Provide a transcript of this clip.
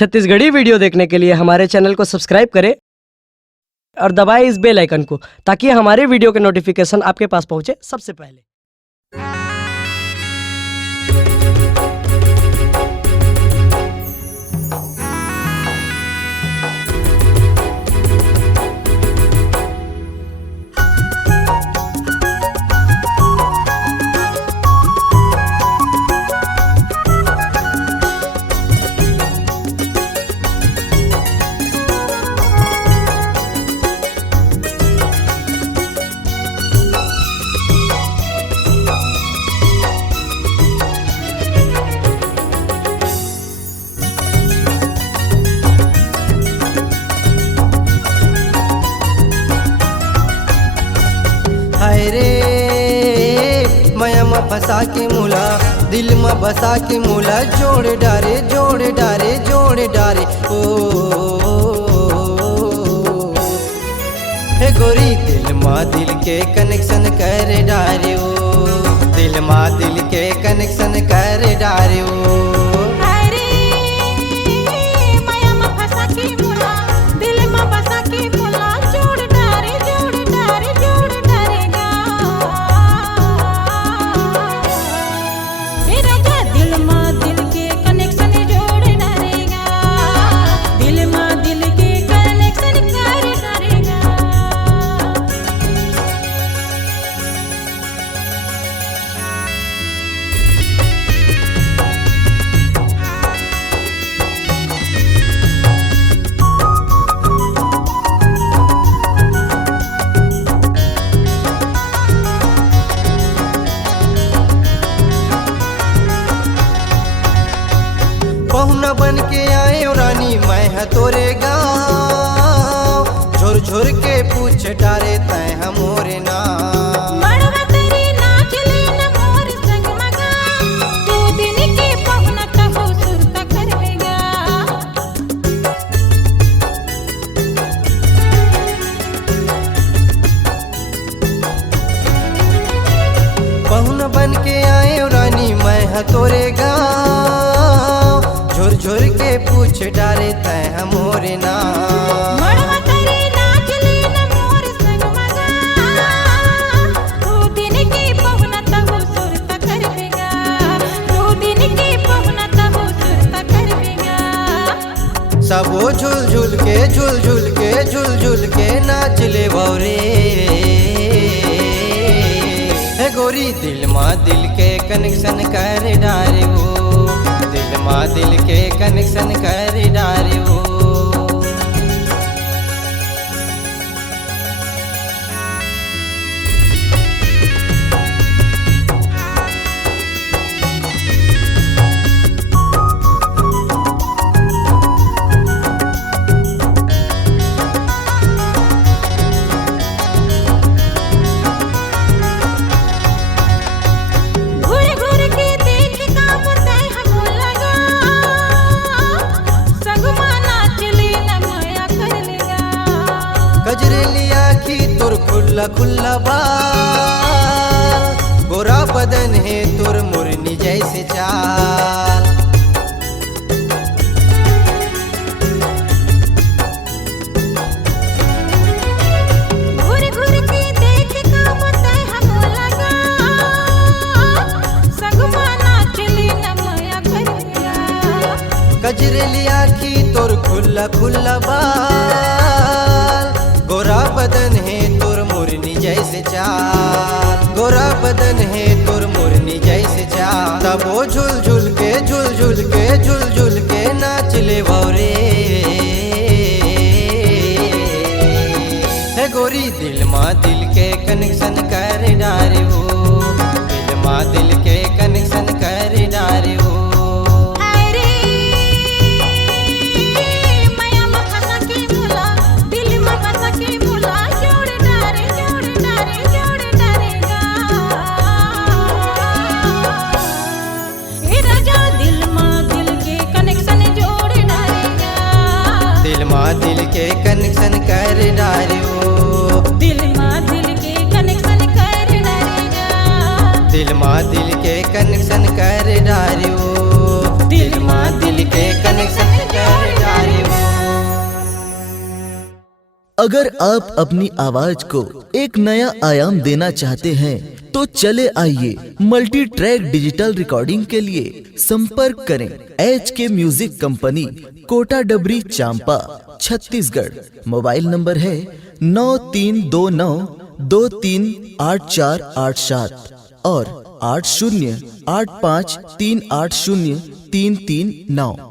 छत्तीसगढ़ी वीडियो देखने के लिए हमारे चैनल को सब्सक्राइब करें और दबाएं इस बेल आइकन को ताकि हमारे वीडियो के नोटिफिकेशन आपके पास पहुंचे सबसे पहले। हाय रे माया में फंसा के मूला, दिल में बसा के मूला, जोड़ डारे जोड़ डारे जोड़ डारे ओ हे गोरी दिल माँ दिल के कनेक्शन कर डारे ओ, दिल माँ दिल के कनेक्शन कर डारे ओ। पहुना बन के आए रानी मैं है तोरे गाँव, झुर झुर के पूछ डारे तय हमोरे नाम। पहुना बन के आए रानी मैं है तोरे गाँव, झुर झुर के पूछ डारे तय हमोरे नाम। सबो झुल झुल के झुल झुल के झुल झुल के नाच ले बौरे हे गोरी दिल माँ दिल के कनेक्शन कर डारे हो, दिल माँ दिल के कनेक्शन कर डारे हो। गजरेली आँखी तुर खुल्ला खुल्ला बाल, गोरा बदन है तुर मुरनी जैसे चाल। घूर घूर के देख काम तय हमो लगा, संगमा नाचली न माया करिया। गजरेली आँखी तुर खुल्ला खुल्ला बाल, गोरा बदन है तुर मुरनी जैसे चाल, गोरा बदन है तुर मुरनी जैसे चाल। तब वो झुल झुल के झुल झुल के झुल झुल के नाच ले बौरे हे गोरी दिल माँ दिल के कनेक्शन कर डारे हो, दिल माँ दिल के कनेक्शन कर डारे हो। दिल माँ दिल के कनेक्शन जो अगर आप अपनी आवाज को एक नया आयाम देना चाहते हैं तो चले आइए मल्टी ट्रैक डिजिटल रिकॉर्डिंग के लिए संपर्क करें HK म्यूजिक कंपनी, कोटा डबरी, चांपा, छत्तीसगढ़। मोबाइल नंबर है 9329238487 और 8085380339।